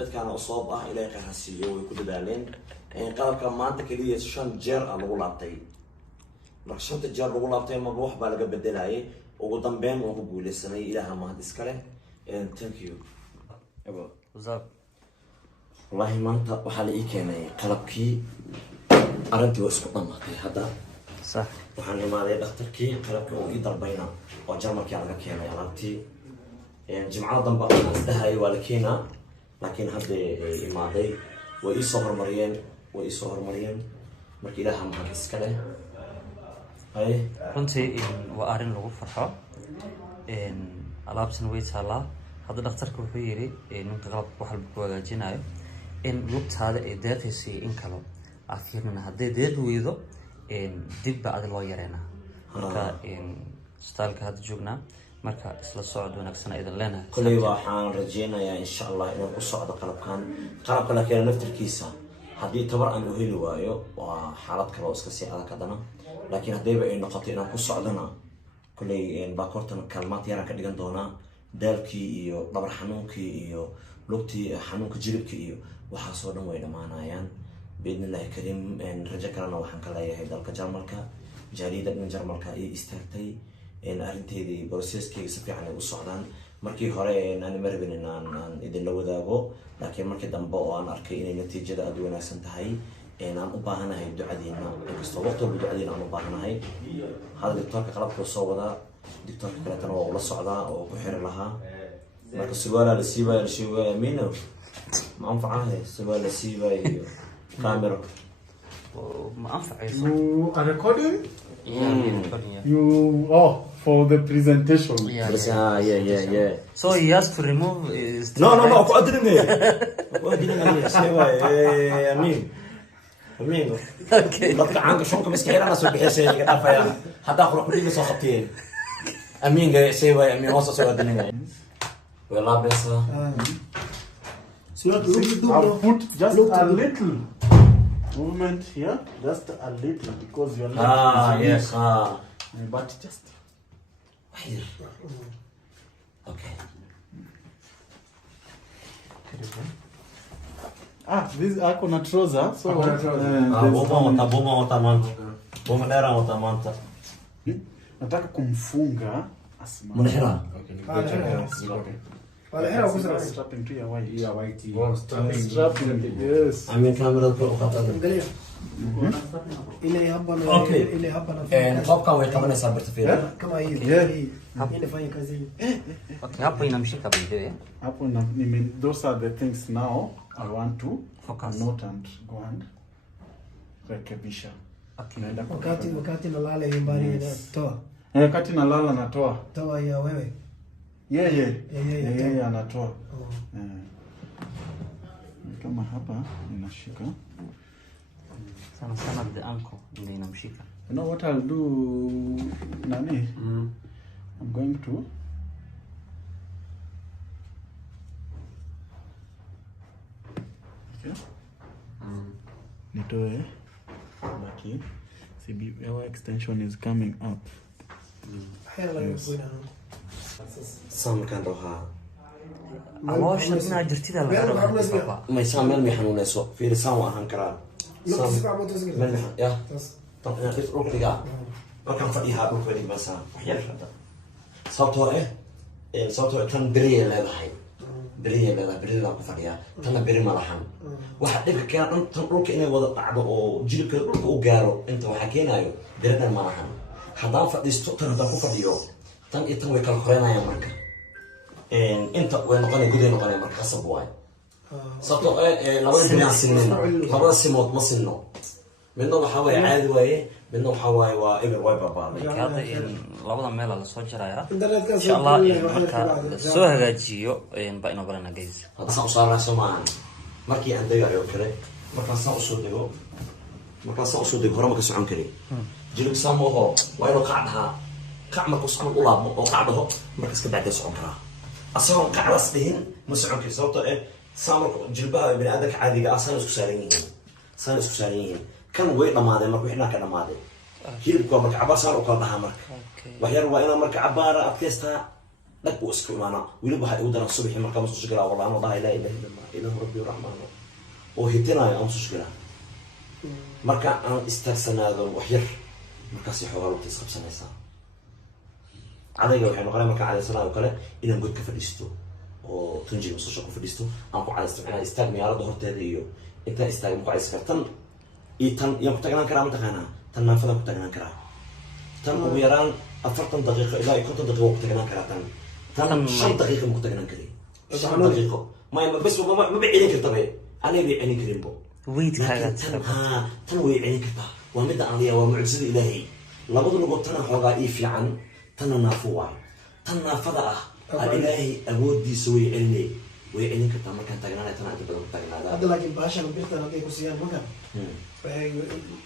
dadkaan oo soob ah ilaahay qaxasiyo way ku dadaaleen qalabka maanta kaliya 5 jeer lagu laabtay marka 5 jeer lagu laabtay ma wax baa laga bedelayay ugu dambeyn oo ku guuleysanay ilaaha mahad iska leh thank you وزاب wallahi maanta waxa la ii keenay qalabkii arintii oo isku dhamaatay hadda صح waxaan imaaday dhakhtarkii qalabkii oo ii darbayna oo jarmalkii laga keenay alaabtii jimcada dambe aan isdahay waa la keenaa لكن هذا الماضي ويسهر مريم markii ilaaha mahad iska leh runtii waa arin lagu farxo alaabtan way taalaa hadda dhakhtarka wuxuu yiri ninka qalabka wax walba ku hagaajinayo in lugtaada ay deeqaysay in kale afiirna haddii deeq weydo dib baa aad loo yareena marka staalka hadda joognaa marka isla socod wanaagsan aydan leenahay kulli waxaan rajeynayaa insha Allah inuu ku socdo qalabka la keenay naftirkiisa haddii tabar aan u heli waayo waa xaalad kale oo iska sii adag kadana laakiin haddii ay noqoto inaan ku socdana kulli baakortan kalmaad yar ka dhigan doonaa daalkii iyo dhabar xanuunkii iyo lugtii xanuunka jilibkii iyo waxa soo dhan way dhamaanayaan biidnillahi kariim rajo kalena waxaan ka leeyahay dalka Jarmalka jaarida Jarmalka ay istaagtay arinteedii processkii si fiican ay u socdaan markii hore aan marabin inaan idin la wadaago laakiin markii dambe oo aan arkay inay natiijada aad u wanaagsan tahay aan u baahanahay ducadiina inkastoo waqti ducadiina aan u baahanahay hada doctorka qalabka soo wada doctorka kale tan oo la socda oo ku xiri lahaa marka su'aala la siibay amino ma anfacahay su'aala la siibay camera ma anfacay You are recording? yeah You for the presentation. yeah so he has to remove his no aku adilin amin okay dadka caanka shonka miskiinana soo bixisay iga dhaafaya hadda qoro kulliga soo qabteen amin ga sheegay amin hoos soo adilin wala besa So I'll put just a little movement here, just a little, because you're not yes but just okay this are gonna trouser, so bomba dera manta nataka kumfunga asimame. munahira Strapping to your white. Strapping, yes. amin camera ko uqata ile hapa na Okay. ile hapa na qofka way qabanaysaa bartafeeda kama hiyo Yeah. ile fanya kazi okay hapo inamshika video Hapo those are the things now I want to Focus. note and go and rekebisha. okay Naenda wakati nalala nyumbani toa wakati nalala natoa. toa ya wewe Yeye anatoa. Oh. Kama hapa inashika. sana the ankle ndio inamshika You know what I'll do, Nani? I'm going to nitoe baki. See, our extension is coming up. hela yuko samkan roha aloosha inaa jirtida laga rabo ما يسامل محنون يسوق في لسان وأهم كلام من محن يا طب أنا كيف روح لقى ما كان فديها روح ولي بس وحيل هذا صوته إيه صوته كان بريه لا الحين بريه لا كفديها كان بريه ما رحم واحد لك كان أنت روح إنه وضع قعدة أو جيلك أو جارو أنت وحكينا يو بريه ما رحم حضان فدي استوتر هذا كفديو تان إتنوي كالخرينا يا مركب انت وين نقني قدي نقني مركز بواي صوتو لو يبني سنين خلاص سموت مصنو منو حواي عادي واي منو حواي وابر واي بابا hada labada meel la soo jaraya internet ka insha Allah marka soo hagaajiyo ba inoo barana guys هذا صار سمعان markii aan dagayo kale markaan soo soo dego hore ma ka socon kari jilib samoho waa inuu qacdaha qacma ku socon u laabmo oo qacdaho markaas ka bacday socon karaa asagoo qacdas dhihin ma socon kari sababtoo samarka jilbaha bini aadamka caadiga ah saan isku saaran yihiin kan way dhamaadeen marka wixii ka dhamaaday hilibka marka cabaar saan u kala dhahaa marka waxyar waa inaa marka cabaara adkaystaa dhag buu iska imaanaa weliba waxaa igu daran subaxii markaa masuusha galaa wallah anoo dhaha ilaaha illa allah ilaahu rabbi raxmaano oo hitinaayo aan masuusha galaa marka aan istaagsanaado wax yar markaasay xoogaa lugta isqabsanaysaa cadayga waxay noqonay markaan cadaysanayo kale inaan god ka fadhiisto oo tunjiga masuusha ku fadhiisto aan ku cadaysto macnaa istaag miyaaradda horteeda iyo intaan istaaga ma ku cadaysan kara tan iyo tan yaan ku tagnaan karaa mataqaanaa tan naafadaan ku tagnaan karaa tan ugu yaraan 40 daqiiqo ilaa 50 daqiiqo ku tagnaan karaa tan 5 daqiiqo ma ku tagnaan kari 5 daqiiqo ma bas ma celin karta be aniga bay celin karin bo weydkaaga tan way celin kartaa waa midda aan leeyahay waa mucjisada ilaahay labada lugood tana xoogaa ii fiican tana naafo waayo tan naafada ah ilaahay awoodiisa way celinay way celin kartaa markaan tagnaan tana inta badan ku tagnaadaa hadda laakiin baashan birtan hadday ku siiyaan markaan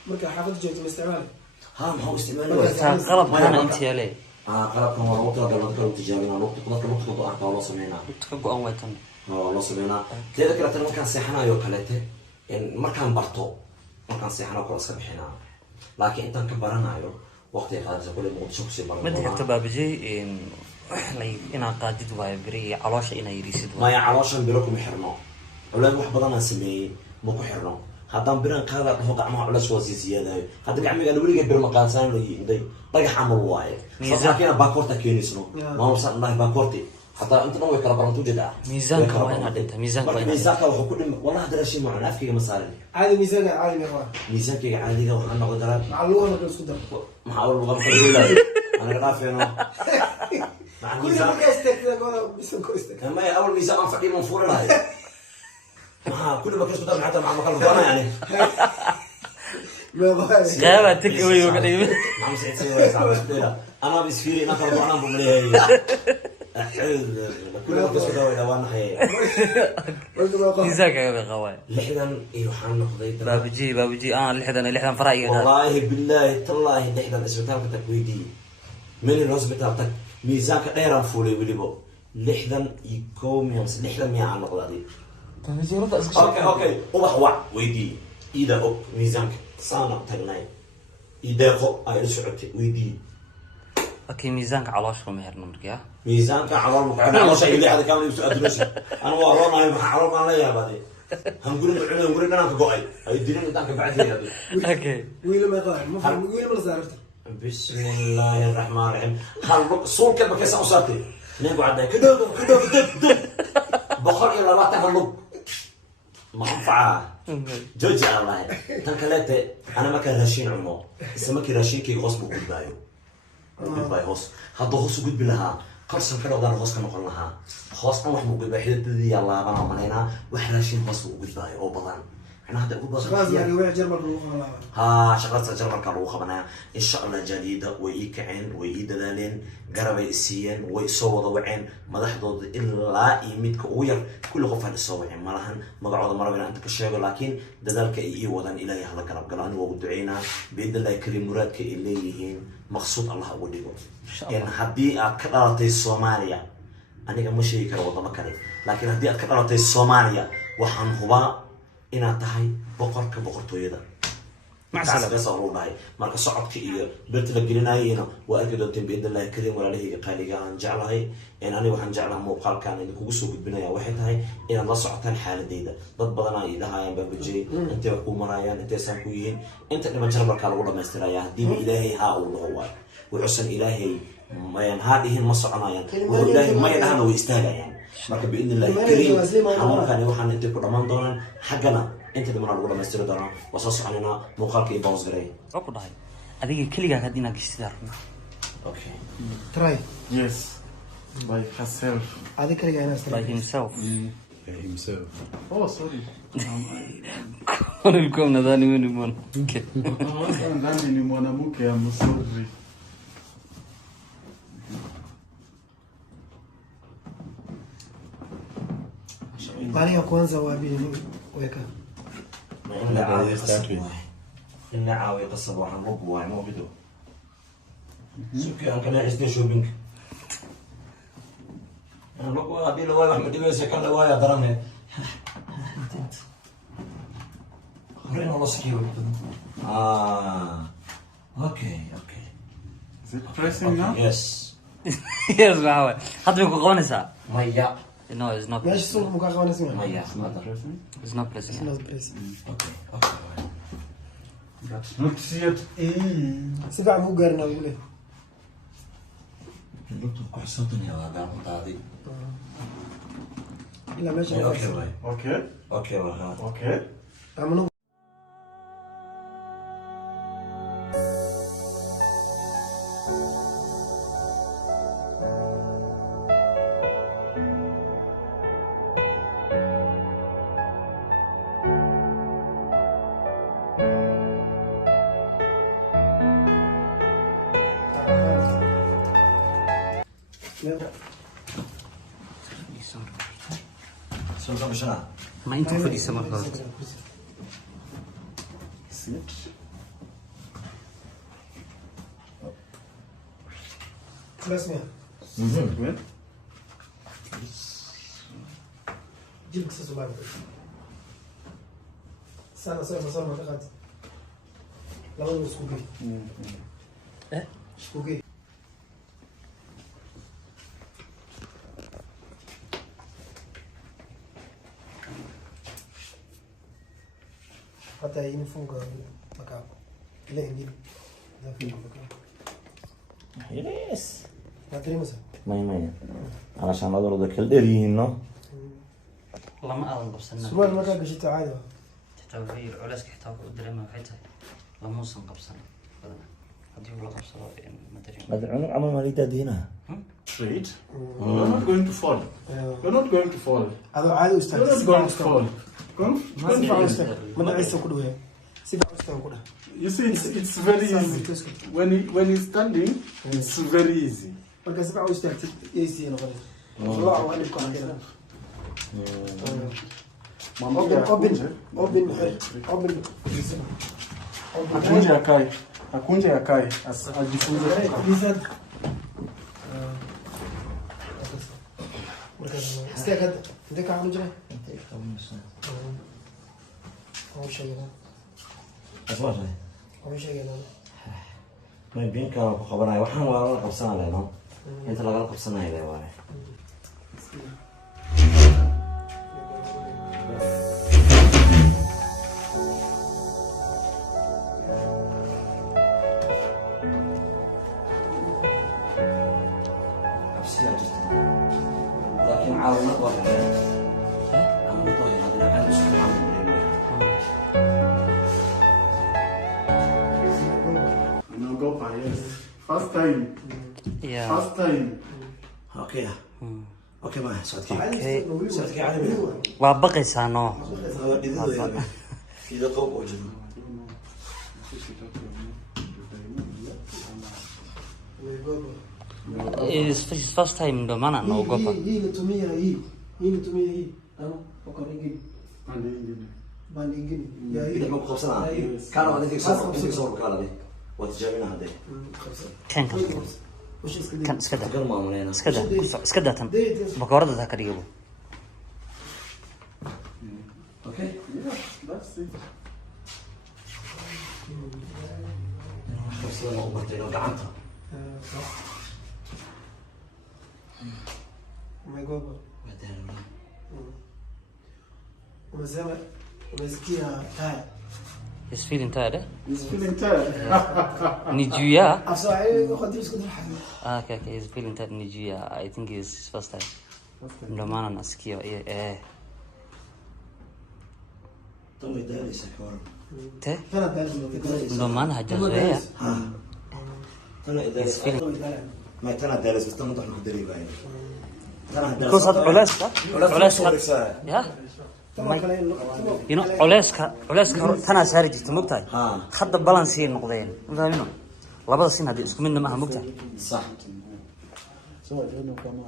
marka xaafadda joogto ma isticmaali ها ما هو استعمال qalab kana intii le قلب كان ورا وقت قبل كانوا تجاربنا وقت كنت أعرف والله سمعنا ka go'an way tan والله سمعنا كذا كده ترى مكان سيحنا يوكلته إن مكان برتو مكان سيحنا وكل سبحنا لكن أنت كبرنا يو وقت هذا زي كل موضوع شخص يبغى mid xigta baabajay inaa qaadid waayo beri caloosha inaa yirisid ما يعرفش بيروكم يحرموا ولا واحد بدنا نسميه مو كحرموا haddaan biraan qaada dhaho gacmaha culeys waa sii siyaadayo hadda gacmigaan weliga bir maqaansaan inday dhagax camal waaye laakiin baakoorta keenaysno maamusan dhahay baakoorti hataa inta dhan way kala barantu jeeda miisaanka waa inaad dhinta miisaanka wuxuu ku dhim wallahi hadda raashin macaan afkayga ma saarin caadi miisaanka caadi ma waa miisaankayga caadiga waxaa noqon karaa macalluha marka isku dar maxaa awal luqad kala leeyahay anaga dhaafeeno kulli markaa istaagtada gooda miisaan ku istaag ma awal miisaan aan fadhiyo man fuuri lahay كل ما كنت بدل حتى مع مكان القناة يعني قاعد تكوي وقريب مع مسعود سوي صعب أنا بسفيري أنا كنت أنا بمليه كل ما كنت بدل إذا وانا حي ميزاك يا قواي لحدا يوحنا خذيت بابجي لحدا فرعي والله بالله تالله لحدا اسبتال كتكويدي من الهوسبيتال تك ميزانك غير فولي وليبو لحدا يكوم يمس لحدا ميا على القضيه اوكي وضح ويدي اذا ميزانك صانع تغناي اذا اي سعودي ويدي اوكي ميزانك علاشكم مهرنا مركيا ميزانك على المقعد شيء اللي هذا كان يسأل دروسي انا ورانا عرف انا يا بدي هنقول نقول انا كقاي يديرون قدامك بعد هذه اوكي ويل ما قال ما فهم ويل ما صارت بسم الله الرحمن الرحيم هل صور كما كيس صارتي نقعد كده بخر الى لا تهلب منفعة جوج الله تنكلته أنا ما كان راشين عمو اسمه كي راشين كي غصب وجود بايو وجود باي غص هذا غص وجود بلها قرص كانوا قالوا غص كانوا قلناها خاص أنا وحنا وجود بحيل تدي يلا بنا عملنا وحراشين غص وجود بايو أو بطن أنا هذا أقول شغال يعني وين جرب الروح ها شغلت جرب الروح بنا إن شاء الله جديدة ويكعين ويدلالين قرب السيان ويصوّد وعين ما لحظة إلا يميتك وير كل غفر الصوّعين مالهن مقعود مرة بين أنت كشيء لكن دلالك إيه وضن إلهي هلا قرب قلنا وودعينا بيد الله كريم مرادك إليهين مقصود الله أوديكم إن هدي أكررت الصوماليا أنا كمشي كروضة مكري لكن هدي أكررت الصوماليا وحن هو إن تهاي بقرك بقرتويدا مع السلامة صاروا معي مركز صعب كي برت لقينا هنا وأكيد أنتم بإذن الله كريم ولا له قال عن جعلها إن أنا وحن جعلها موقع كان إنك وسوق بنايا واحد هاي إن الله صعبت الحالة ديدا ضد بدنا إذا هاي ببجي أنت وقوم مرايا أنت سانكوين أنت لما جرب الكلام ما استرايا دين إلهي هؤلاء هو وحسن إلهي ما ين هذه المصعنا ين وإلهي ما ينهنا ويستاهل يعني مركب بإذن الله كريم حمر كان يوحنا أنت كل ما ندون حقنا أنت دمنا الأولى ما استرد أنا وصص علينا مقالك يبوظ غري. أقول هاي هذيك كل جهة هدينا قصدارنا. Okay. Try. Yes. By herself. هذه كل جهة ناس. By himself. By himself. Oh, sorry. كل كم نذاني من يمون. Ndani ni mwanamke I'm sorry. Bali ya kwanza wapi weka. إن عاوي قصب واحد رب واحد مو بدو. سكي أنك لا يستوي شو بينك. أنا بقول أبي لواي واحد مدي بس يكمل لواي أدرانه. خلينا والله سكيو. أوكي. Is it pressing now? Yes. yes waxa hadda ku qabanaysaa maya no it's not ماشي صوب مكان خوان اسمه maya mada it's not pressing ناس بريس okay okay That's not yet in. سبع مو قارنا أقول إيه lugtu ku xisabtanaya waa gacantadi إلا ماشي okay way Okay. okay waa Okay. عملوا soo qabashana ma inta fadhiisa marka hore Sit. رسمي Wait. جيب كسر بعد سنة صار ما تقعد لو سكوكي إيه؟ سكوكي حتى ينفوق مكان لا يجيب لا في مكان yes ما تدري مثلا maya alashaan adooda kala dheryihiino lama aadan qabsanin سؤال ما كان قشيت عادي xitaa wuxuu yiri culeyska xitaa wuxuu u dareema waxay tahay lamuusan qabsanin badan haddii uu la qabsado ma dareemo madcunug camal malidaadiina Straight. You're not going to fall. You're not going to fall. هذا عادي You're أستاذ not going to fall. Come. ما سبع أستاذ ما نعيسه كله سبع أستاذ كله You see, it's very easy. When he's standing, it's very easy. marka سبع أستاذ يسي أنا قلت الله وأنا بكون كذا open Akunje akae. Akunje akae. Ajifunze. استيقظ عندك عامل جري أول شيء asmaashay أول شيء may biinkaan ku qabanayo waxaan waa la qabsanaya no inta lagala qabsanayo le waaye cabsiyaa jirta laakiin caawinad waa baxeen caawinad waa haddii aan isku caawinayno Naogopa, yes. First time. yeah First time. okay okay ma socodkii سألتك عادي waa baqaysaa no إذا قوم وجدوا it's his first time ndo maana naogopa hii natumia hii natumia hii ama kwa nyingine bali nyingine ya hii إذا قوم خبصنا كانوا عندك صور كانوا دي وتجابنا هذي kan kan وش اسكت kan iska daa تقول ما منينا iska daa tan bakoorada taa ka dhigo أوكي That's it. خبصنا ما قبرتين وقعنتها ما يقول بعدين ومزما ومزكيها هاي is feeling tired He's feeling tired. nijuya أصلا خدي اسكت الحين okay okay he's feeling tired nijuya I think it's his first time ndo maana nasikia تومي داري سكور te ثلاث دقائق ndo maana hajazoea تنا إذا ما تنا دارس بس تنا نحن كدري باين تنا because had culeyska yeah you know culeyska tanaa saari jirta mogtahay hadda balance ay noqdeen mafahmino labada sin hadii isku midna maaha mogtahay صح So I don't know kama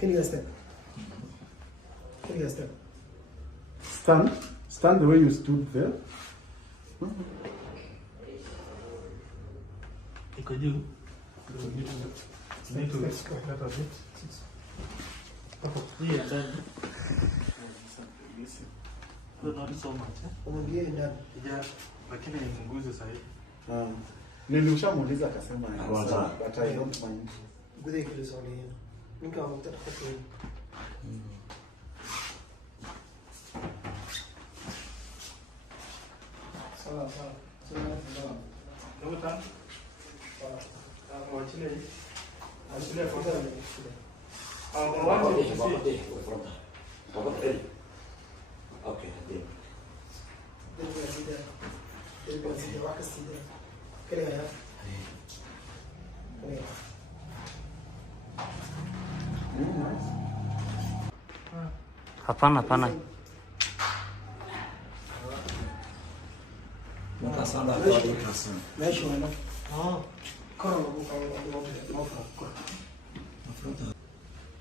كل يستاهل كل يستاهل stand the way you stood there. ومنجيه ndani Lakini nguzo sahihi. Nilishamuuliza akasema Kwanza. but I don't mind. Gude kile swali hiyo. Ninka mtata kwa sawa. Kama tano? Waachilie hii. Waachilie kwanza. Okay. Hapana, hapana. ماشي ولا كرم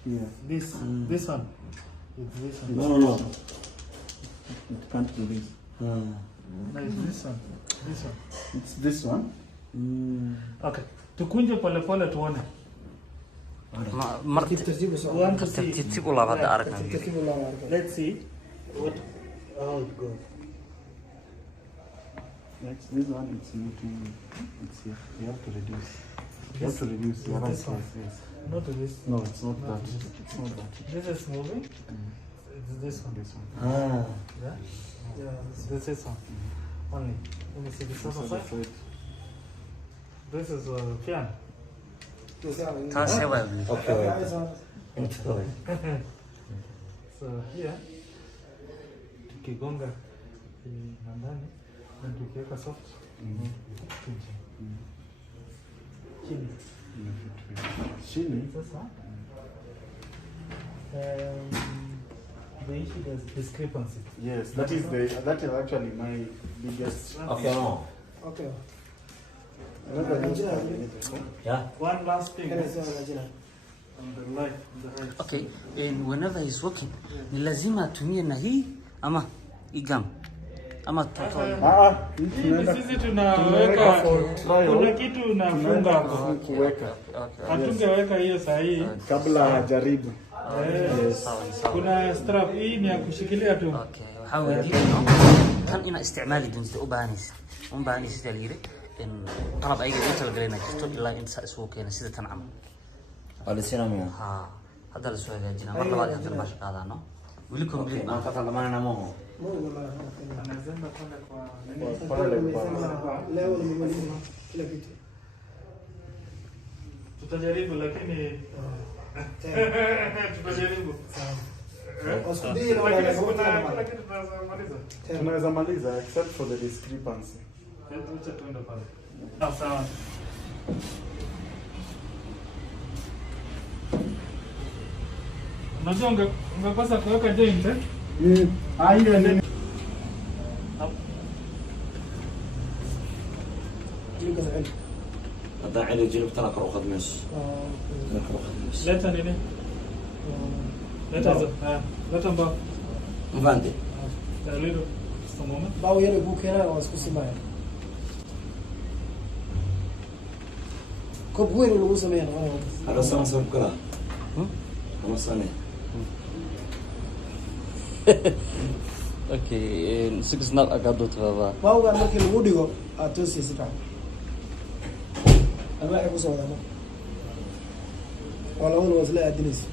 Yeah. This one. It's this one. No. It can't do this. No, it's this one. This one. It's this one. Okay. Tukunje pole pole tuone. Marti Want to see? tartiib u laabada aragna. Let's see what how it goes. Next, this one it's not moving. It's here. You have to reduce. You have to reduce. Your right side. Yes. Not this. No, it's not that. It's not that. This is moving. It's this one. This one. Yeah. Yeah. This is one. Only. Let me see this other side. This is fan. Taasi waa. Okay. So here tukigonga na ndani na tukiweka soft chini sasa the issue is discrepancy. Yes, that is actually my biggest. Okay, no. Okay. Yeah. One last thing on the left, on the right. Okay, and whenever he's working, ni lazima atumie na hii ama igam ama total. Sisi tunaweka kuna kitu unafunga hapo kuweka. Hatungeweka hiyo sahihi kabla hajaribu. Kuna strap hii ni ya kushikilia tu. Okay, how we do kan ina isticmaali dunta u baahanaysa. Un baahanaysa dalire in qalab ay inta la galina jirto ilaa inta isoo keena sida tan camal. Alisina miya. Ha, hadda la soo hagaajina mar labaad hadda bash qaadano. Wili complete Aan ka talamaana mo. Anazenda kwenda kwa leo nimemaliza kila kitu. Tutajaribu lakini tutajaribu. Tunaweza maliza except for the discrepancy. Tuache tuende pale. Sawa. Unajua ungekosa kuweka joint eh? Hiyo ndio. Hadda cili jilibtana kor u khadmayso. Leta nini? Leta mbao. Mvande. Leo stomona. Bao yale bukera wasikusimaya. Ko buero lo usa menos. Hada sama sama kala. Ama sane. Okay, six snap agado trava. Bao ga markii lagu dhigo atosi ka. Aba ay ku soo wadamo. Wala wala wasla adinis.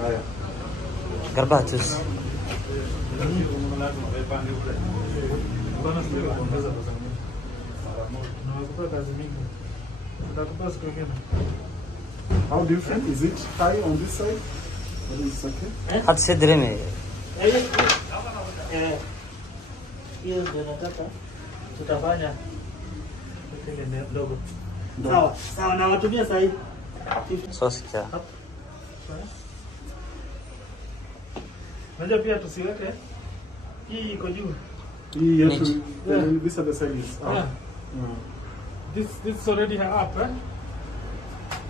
Haya. Garbatus. How different is it? High on this side? Or is it okay? Had sedreme. Hiyo ndio nataka tutafanya ile ndogo. Sawa, sawa na watumia sasa hivi. Soskia. Unajua pia tusiweke hii iko juu. Hii yetu this other side is up. Yeah. This is already up, eh?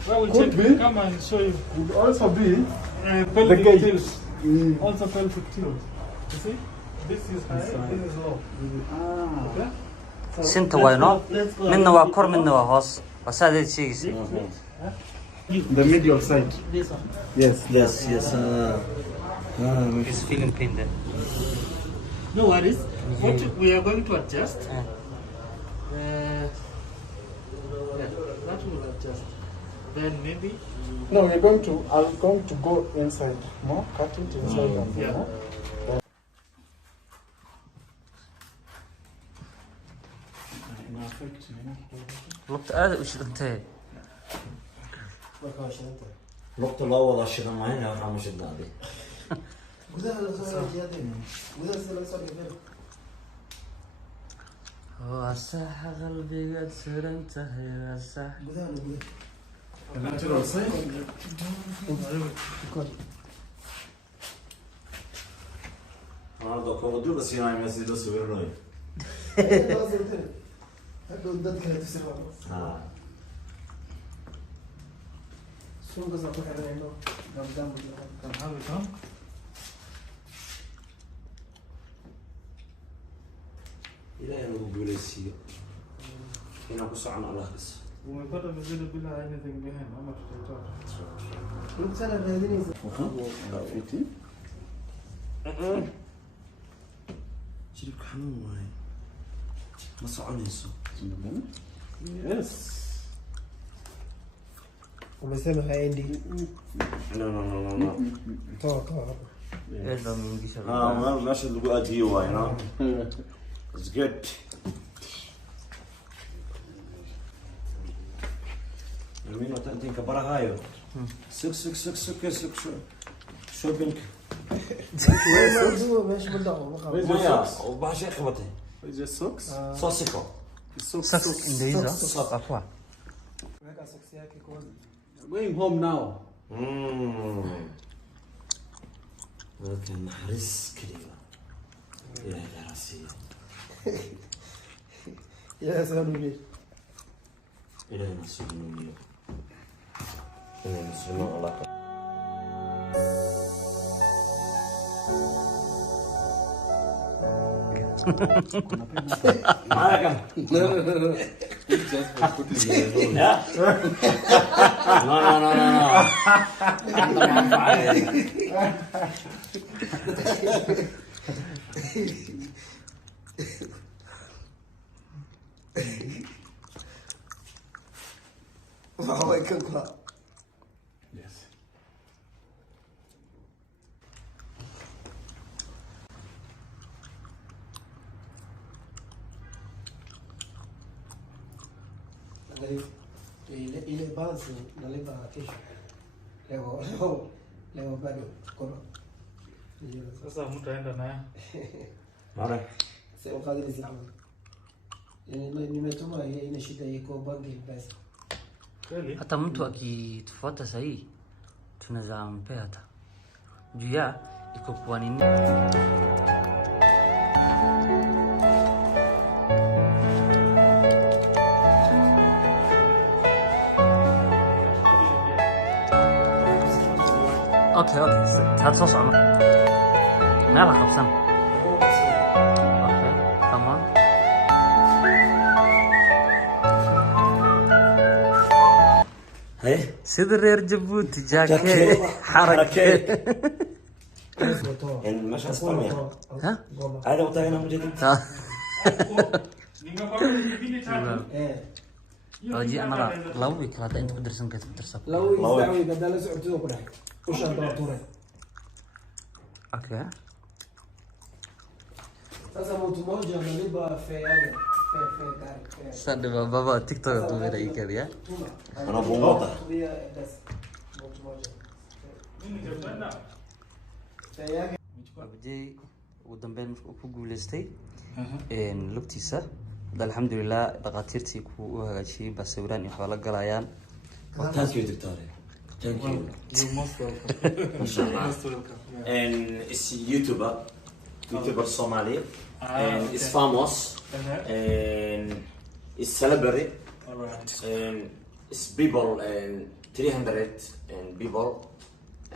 Well, we'll check. Come and show you. Could also be the gauge. Also pelvic tilt. You see? This is high, this is low. Okay? Sinta way no. Minna waa kor minna waa hoos. Wasadeed sheegaysi. The medial side. This one. Yes. He's feeling pain there. No worries. What we are going to adjust. Yeah, that will adjust. Then maybe. No, I'm going to go inside. No, cut it inside and Yeah. no. lugta aad u shidantee marka waa shidanta lugta loo wada shidan maayn waxaa ma shidnaade gudaha la soo hagaajiyay gudaha sida laga soo dhigay waa sax qalbigaad suran tahay waa sax gudaha la gudaha Natural sign. Ronaldo como tu da sinai messi da sawirnay hadhow dadka la tusay suuqa soo ku xirayno gabdhan Can have it on. ilaahay lagu guuleysiiyo inaan ku socon allah kas We got a video below anything behind. How much they talk? inta la raadinaysa jiribka xanuun waaye ma soconayso Yes. umesema haendi no toa aad baa muhiimkiisa meesha lagu aadiyo waaye no it's good Amin wata intinka barahaayo sug shopping meesha badao maya bahashay qabatay Is it socks? soo siko sax indhayda aqwa weka soksi yake kwanza I'm going home now. dadka naxariis keliya ilaahay garasiiyo ila sababu ilaahay nasuuliyo inay muslimo allah ka Maaga. Just for putting the Yeah. No. I'm fine. waweka kwa Yes. ile balance nalipa kesho leo bado kono Sasa mtaenda naye. Mara. sio kadri sana nimetuma ina shida iko banki pesa Kweli? hata mtu akitufuata sahii tunaweza mpea hata juu ya iko kwa nini okay هاد صوص عمر ما لها قبسان اوكي تمام Hey. سيد الرير جبوتي جاكي حركة En meesha Spania. ها؟ Aida utagana mjadi. Ningekwambia nipige tatu. oji anaga laba week hada inta ku dirsan karta ku dirsan law isdaawi badala socodida ku dhahay u shantaa tuure okay sasa mtu mmoja analipa fare yake fare sande baba tiktok tu mera ikari ya tuma Ana bungota. tumia das mtu mmoja Mimi ningependa. fare yake abjay ugu dambeyn ku guuleystay lugtiisa alxamdulilah dhaqaatiirtii ku u hagaajiyey baa sawiraan iyo waxba la galayaan Thank you Doctor. Thank you. You're most welcome. Inshallah. Most welcome. Yeah. And it's YouTuber Somali. And it's okay. famous. Uh-huh. And it's celebrity. Alright. And it's people and 300 and people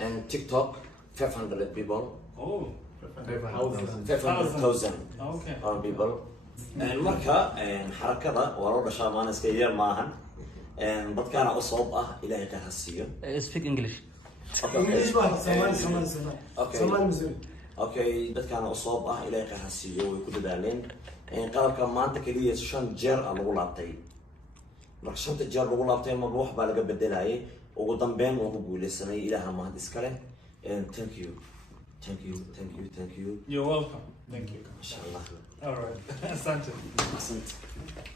and TikTok 500 people. Oh. 500,000 Okay. people. And marka xarakada waa loo dhashaa maan iska yar maahan. dadkaana u sabab ah ilaahay ka hasiyo. speak english English baa Somali Okay. Somali mzuri okay dadkaana usoob ah ilaahay qeexa siiyo way ku dadaaleen qalabka maanta kaliya 5 jeer aan lagu laabtay marka 5 jeer lagu laabtay ma wax baa laga bedelayay ugu dambeyn oo ku guuleysanay ilaaha mahad iskale thank you You're welcome. Thank you. inshallah All right. Asante. Asante.